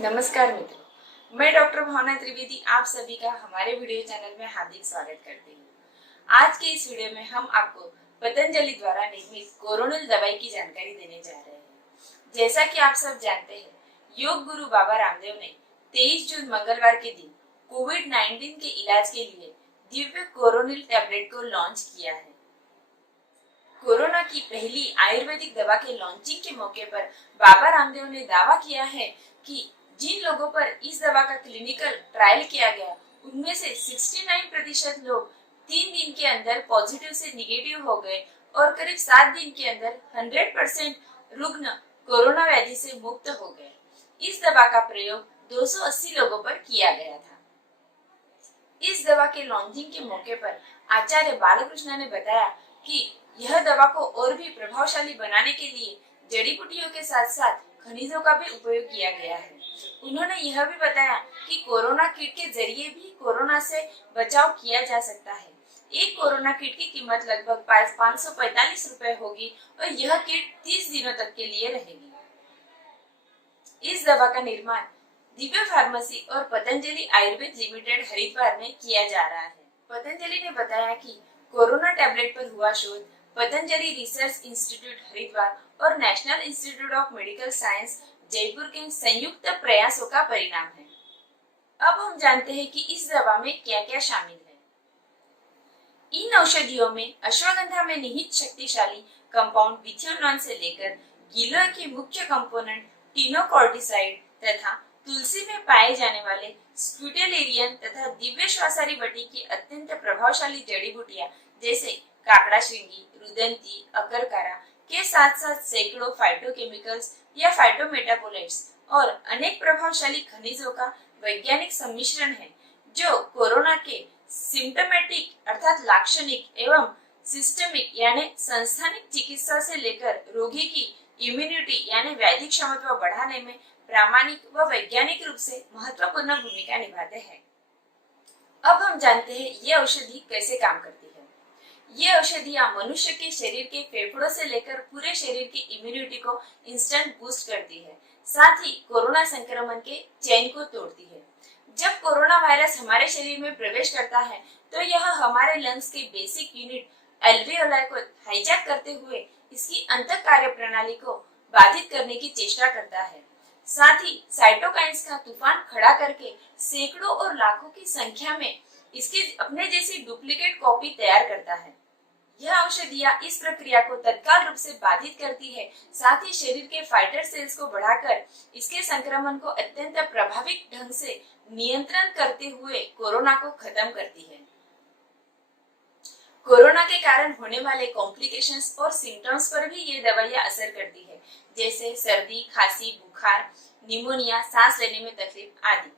नमस्कार मित्रों, मैं डॉक्टर भावना त्रिवेदी आप सभी का हमारे वीडियो चैनल में हार्दिक स्वागत करती हूँ। आज के इस वीडियो में हम आपको पतंजलि द्वारा निर्मित कोरोनिल दवाई की जानकारी देने जा रहे हैं। जैसा कि आप सब जानते हैं, योग गुरु बाबा रामदेव ने 23 जून मंगलवार के दिन कोविड-19 के इलाज के लिए दिव्य कोरोनिल टैबलेट को लॉन्च किया है। कोरोना की पहली आयुर्वेदिक दवा के लॉन्चिंग के मौके पर बाबा रामदेव ने दावा किया है कि जिन लोगों पर इस दवा का क्लिनिकल ट्रायल किया गया, उनमें से 69% लोग 3 दिन के अंदर पॉजिटिव से निगेटिव हो गए और करीब 7 दिन के अंदर 100% रुग्ण कोरोना व्याधि से मुक्त हो गए। इस दवा का प्रयोग 280 लोगों पर किया गया था। इस दवा के लॉन्चिंग के मौके पर आचार्य बालकृष्ण ने बताया कि यह दवा को और भी प्रभावशाली बनाने के लिए जड़ी बूटियों के साथ साथ खनिजों का भी उपयोग किया गया है। उन्होंने यह भी बताया कि कोरोना किट के जरिए भी कोरोना से बचाव किया जा सकता है। एक कोरोना किट की कीमत लगभग 545 रुपए होगी और यह किट 30 दिनों तक के लिए रहेगी। इस दवा का निर्माण दिव्य फार्मेसी और पतंजलि आयुर्वेद लिमिटेड हरिद्वार में किया जा रहा है। पतंजलि ने बताया कि कोरोना टैबलेट पर हुआ शोध पतंजलि रिसर्च इंस्टीट्यूट हरिद्वार और national institute of medical science Jaipur के संयुक्त प्रयासों का परिणाम है। अब हम जानते हैं कि इस दवा में क्या क्या शामिल है। इन औषधियों में अश्वगंधा में निहित शक्तिशाली कंपाउंड विथियोनॉन से लेकर गिलोय के मुख्य कंपोनेंट टिनोकॉर्टिसाइड तथा तुलसी में पाए जाने वाले स्क्यूटेलेरियन तथा दिव्य श्वासारी बटी की अत्यंत प्रभावशाली जड़ी बूटियां जैसे काकड़ा श्रृंगी, रुदंती, अकरकारा के साथ साथ सैकड़ों फाइटोकेमिकल्स या फाइटोमेटाबोलाइट्स और अनेक प्रभावशाली खनिजों का वैज्ञानिक सम्मिश्रण है, जो कोरोना के सिम्टोमेटिक अर्थात लाक्षणिक एवं सिस्टमिक यानी संस्थानिक चिकित्सा से लेकर रोगी की इम्यूनिटी यानी वैदिक क्षमता बढ़ाने में प्रामाणिक व वैज्ञानिक रूप से महत्वपूर्ण भूमिका निभाते हैं। अब हम जानते हैं ये औषधि कैसे काम करती है। ये औषधियां मनुष्य के शरीर के फेफड़ों से लेकर पूरे शरीर की इम्यूनिटी को इंस्टेंट बूस्ट करती है, साथ ही कोरोना संक्रमण के चेन को तोड़ती है। जब कोरोना वायरस हमारे शरीर में प्रवेश करता है तो यह हमारे लंग्स के बेसिक यूनिट एल्वियोलाई को हाईजैक करते हुए इसकी अंतः कार्य प्रणाली को बाधित करने की चेष्टा करता है। साथ ही साइटोकाइन्स का तूफान खड़ा करके सैकड़ों और लाखों की संख्या में इसकी अपने जैसी डुप्लीकेट कॉपी तैयार करता है। यह औषधियां इस प्रक्रिया को तत्काल रूप से बाधित करती है, साथ ही शरीर के फाइटर सेल्स को बढ़ाकर इसके संक्रमण को अत्यंत प्रभावी ढंग से नियंत्रण करते हुए कोरोना को खत्म करती है। कोरोना के कारण होने वाले कॉम्प्लिकेशंस और सिम्टम्स पर भी ये दवाइयां असर करती है, जैसे सर्दी, खांसी, बुखार, निमोनिया, सांस लेने में तकलीफ आदि,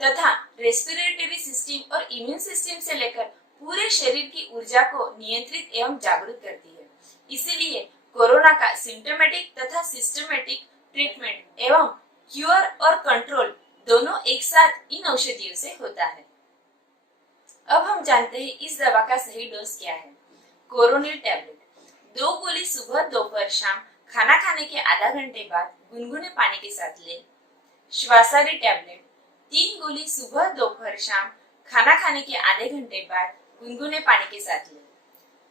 तथा रेस्पिरेटरी सिस्टम और इम्यून सिस्टम से लेकर पूरे शरीर की ऊर्जा को नियंत्रित एवं जागरूक करती है। इसीलिए कोरोना का सिम्टोमेटिक तथा सिस्टमेटिक ट्रीटमेंट एवं क्योर और कंट्रोल दोनों एक साथ इन औषधियों से होता है। अब हम जानते हैं इस दवा का सही डोज क्या है। कोरोनिल टैबलेट 2 गोली सुबह, दोपहर, शाम खाना खाने के आधा घंटे बाद गुनगुने पानी के साथ लें। श्वासारी टैबलेट 3 गोली सुबह, दोपहर, शाम खाना खाने के आधे घंटे बाद गुनगुने पानी के साथ लें।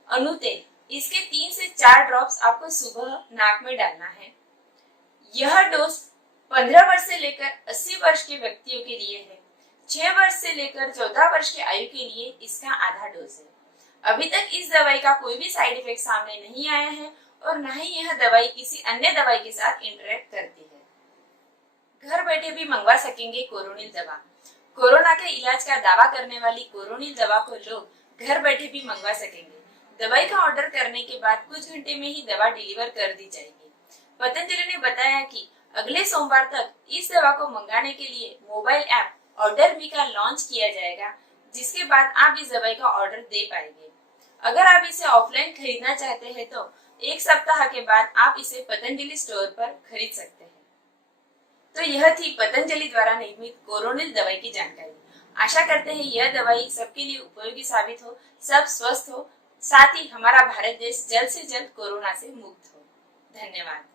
अणुतेल इसके 3 से 4 ड्रॉप्स आपको सुबह नाक में डालना है। यह डोज 15 वर्ष से लेकर 80 वर्ष के व्यक्तियों के लिए है। 6 वर्ष से लेकर 14 वर्ष के आयु के लिए इसका आधा डोज है। अभी तक इस दवाई का कोई भी साइड इफेक्ट सामने नहीं आया है और न ही यह दवाई किसी अन्य दवाई के साथ इंटरेक्ट करती है। घर बैठे भी मंगवा सकेंगे कोरोनिल दवा। कोरोना के इलाज का दावा करने वाली कोरोनिल दवा को लोग घर बैठे भी मंगवा सकेंगे। दवाई का ऑर्डर करने के बाद कुछ घंटे में ही दवा डिलीवर कर दी जाएगी। पतंजलि ने बताया कि अगले सोमवार तक इस दवा को मंगाने के लिए मोबाइल ऐप ऑर्डर मी का लॉन्च किया जाएगा, जिसके बाद आप इस दवाई का ऑर्डर दे पाएंगे। अगर आप इसे ऑफलाइन खरीदना चाहते हैं तो 1 सप्ताह के बाद आप इसे पतंजलि स्टोर पर खरीद सकते हैं। तो यह थी पतंजलि द्वारा निर्मित कोरोनिल दवाई की जानकारी। आशा करते हैं यह दवाई सबके लिए उपयोगी साबित हो, सब स्वस्थ हो, साथ ही हमारा भारत देश जल्द से जल्द कोरोना से मुक्त हो। धन्यवाद।